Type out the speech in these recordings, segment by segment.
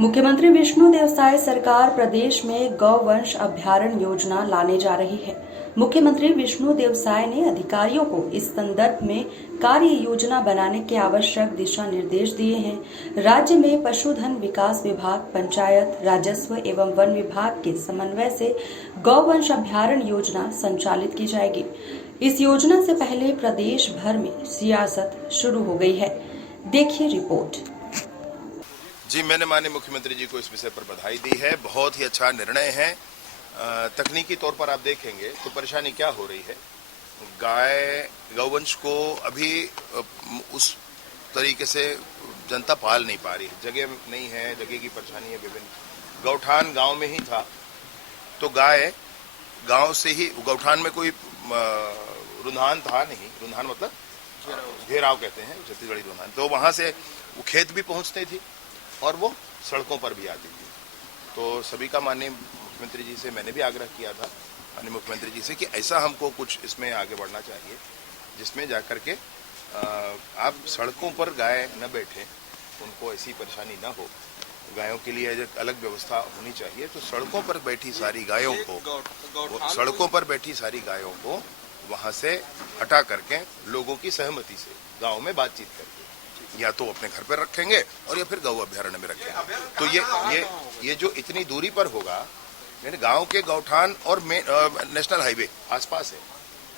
मुख्यमंत्री विष्णुदेव साय सरकार प्रदेश में गौवंश अभ्यारण्य योजना लाने जा रही है। मुख्यमंत्री विष्णुदेव साय ने अधिकारियों को इस संदर्भ में कार्य योजना बनाने के आवश्यक दिशा निर्देश दिए हैं। राज्य में पशुधन विकास विभाग, पंचायत, राजस्व एवं वन विभाग के समन्वय से गौवंश अभ्यारण्य योजना संचालित की जाएगी। इस योजना से पहले प्रदेश भर में सियासत शुरू हो गई है। देखिए रिपोर्ट। जी, मैंने माननीय मुख्यमंत्री जी को इस विषय पर बधाई दी है। बहुत ही अच्छा निर्णय है। तकनीकी तौर पर आप देखेंगे तो परेशानी क्या हो रही है, गौवंश को अभी उस तरीके से जनता पाल नहीं पा रही है। जगह नहीं है, जगह की परेशानी है। विभिन्न गौठान गांव में ही था तो गाय गांव से ही, गौठान में कोई रुंधान था नहीं। रुंधान मतलब घेराव कहते हैं, छत्तीसगढ़ी रुंधान। तो वहां से वो खेत भी पहुंचती थी और वो सड़कों पर भी आती थी। तो सभी का माननीय मुख्यमंत्री जी से मैंने भी आग्रह किया था, माननीय मुख्यमंत्री जी से, कि ऐसा हमको कुछ इसमें आगे बढ़ना चाहिए जिसमें जाकर के आप सड़कों पर गाय न बैठे, उनको ऐसी परेशानी न हो। गायों के लिए एक अलग व्यवस्था होनी चाहिए। तो सड़कों पर बैठी सारी गायों को वहां से हटा करके लोगों की सहमति से गाँव में बातचीत करके या तो अपने घर पर रखेंगे और या फिर गौ अभ्यारण्य में रखेंगे। तो ये जो इतनी दूरी पर होगा, गांव के गौठान और नेशनल हाईवे आसपास है,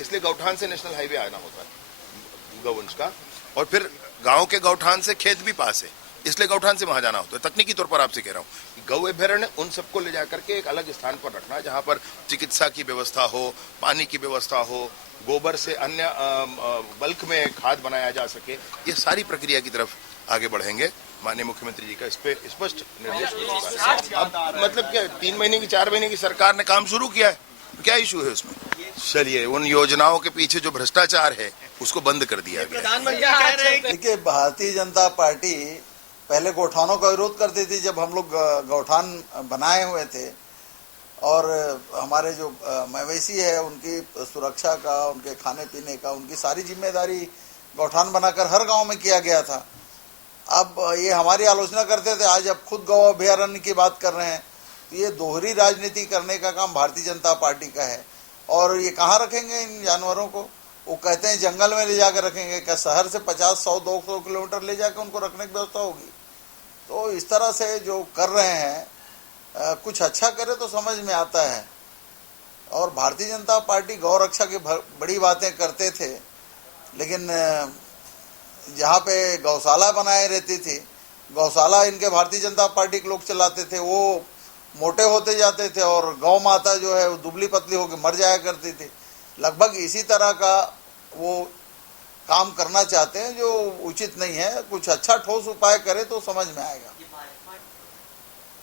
इसलिए गौठान से नेशनल हाईवे आना होता है गौवंश का, और फिर गांव के गौठान से खेत भी पास है, इसलिए गौठान से वहां जाना होता है। तकनीकी तौर पर आपसे कह रहा हूँ, गौ अभ्यारण्य उन सबको ले जाकर के एक अलग स्थान पर रखना, जहां पर चिकित्सा की व्यवस्था हो, पानी की व्यवस्था हो, गोबर से अन्य बल्क में खाद बनाया जा सके। ये सारी प्रक्रिया की तरफ आगे बढ़ेंगे। माननीय मुख्यमंत्री जी का इस पे स्पष्ट निर्देश है। अब मतलब क्या, 3 महीने की 4 महीने की सरकार ने काम शुरू किया है, क्या इशू है उसमें? चलिए, उन योजनाओं के पीछे जो भ्रष्टाचार है उसको बंद कर दिया गया। देखिए, भारतीय जनता पार्टी पहले गौठानों का विरोध करती थी। जब हम लोग गौठान बनाए हुए थे और हमारे जो मवेशी है उनकी सुरक्षा का, उनके खाने पीने का, उनकी सारी जिम्मेदारी गौठान बनाकर हर गांव में किया गया था। अब ये हमारी आलोचना करते थे, आज अब खुद गौ अभ्यारण्य की बात कर रहे हैं। तो ये दोहरी राजनीति करने का काम भारतीय जनता पार्टी का है। और ये कहाँ रखेंगे इन जानवरों को? वो कहते हैं जंगल में ले जाकर रखेंगे। क्या शहर से 50, 100, 200 किलोमीटर ले जाकर उनको रखने की व्यवस्था होगी? तो इस तरह से जो कर रहे हैं, कुछ अच्छा करे तो समझ में आता है। और भारतीय जनता पार्टी गौ रक्षा की बड़ी बातें करते थे, लेकिन जहाँ पे गौशाला बनाए रहती थी, गौशाला इनके भारतीय जनता पार्टी के लोग चलाते थे, वो मोटे होते जाते थे और गौ माता जो है वो दुबली पतली होकर मर जाया करती थी। लगभग इसी तरह का वो काम करना चाहते हैं, जो उचित नहीं है। कुछ अच्छा ठोस उपाय करे तो समझ में आएगा।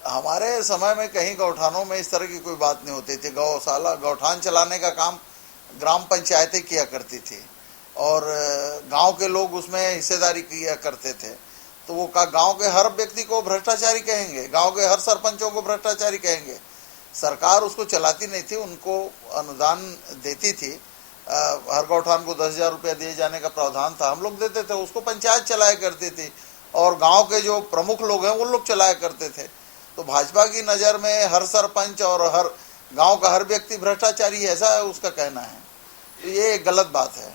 हमारे समय में कहीं गौठानों में इस तरह की कोई बात नहीं होती थी। गौशाला, गौठान चलाने का काम ग्राम पंचायतें किया करती थी और गांव के लोग उसमें हिस्सेदारी किया करते थे। तो वो गांव के हर व्यक्ति को भ्रष्टाचारी कहेंगे, गांव के हर सरपंचों को भ्रष्टाचारी कहेंगे। सरकार उसको चलाती नहीं थी, उनको अनुदान देती थी। हर गौठान को 10,000 रुपया दिए जाने का प्रावधान था, हम लोग देते थे, उसको पंचायत चलाया करती थी और गांव के जो प्रमुख लोग हैं वो लोग चलाया करते थे। तो भाजपा की नज़र में हर सरपंच और हर गांव का हर व्यक्ति भ्रष्टाचारी है, ऐसा उसका कहना है। तो ये एक गलत बात है।